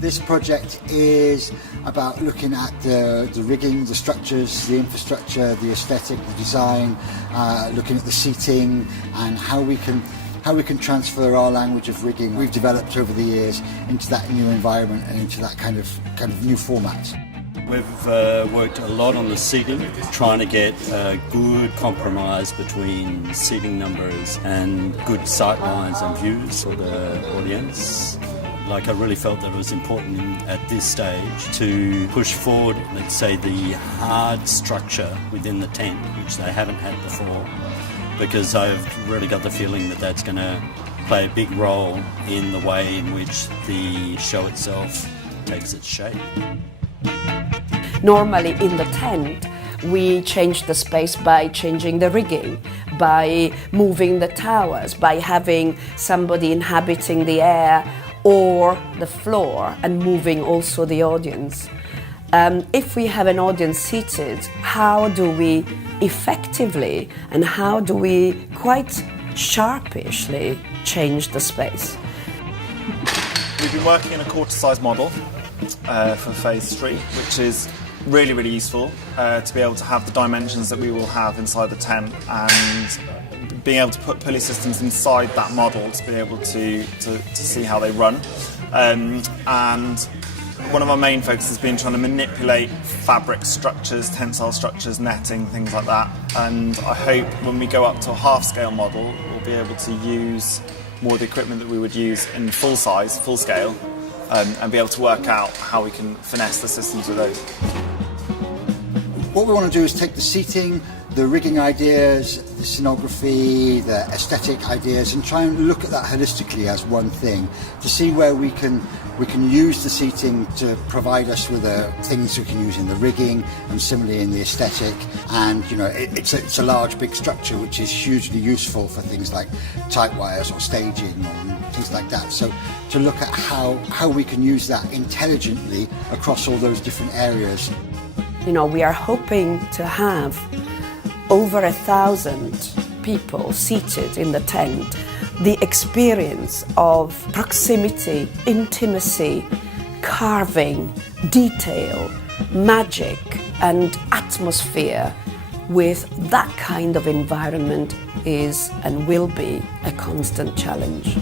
This project is about looking at the rigging, the structures, the infrastructure, the aesthetic, the design, looking at the seating and how we can transfer our language of rigging we've developed over the years into that new environment and into that kind of new format. We've worked a lot on the seating, trying to get a good compromise between seating numbers and good sight lines and views for the audience. I really felt that it was important at this stage to push forward, let's say, the hard structure within the tent, which they haven't had before, because I've really got the feeling that that's going to play a big role in the way in which the show itself takes its shape. Normally in the tent, we change the space by changing the rigging, by moving the towers, by having somebody inhabiting the air or the floor and moving also the audience. If we have an audience seated, how do we effectively and how do we quite sharpishly change the space? We've been working in a quarter-size model for phase 3, which is really, really useful to be able to have the dimensions that we will have inside the tent and being able to put pulley systems inside that model to be able to see how they run. And one of our main focuses has been trying to manipulate fabric structures, tensile structures, netting, things like that. And I hope when we go up to a half-scale model, we'll be able to use more of the equipment that we would use in full size, full scale, and be able to work out how we can finesse the systems with those. What we want to do is take the seating, the rigging ideas, the scenography, the aesthetic ideas, and try and look at that holistically as one thing to see where we can use the seating to provide us with the things we can use in the rigging and similarly in the aesthetic. And it's a large, big structure which is hugely useful for things like tight wires or staging or things like that. So to look at how we can use that intelligently across all those different areas. We are hoping to have over 1,000 people seated in the tent. The experience of proximity, intimacy, carving, detail, magic and atmosphere with that kind of environment is and will be a constant challenge.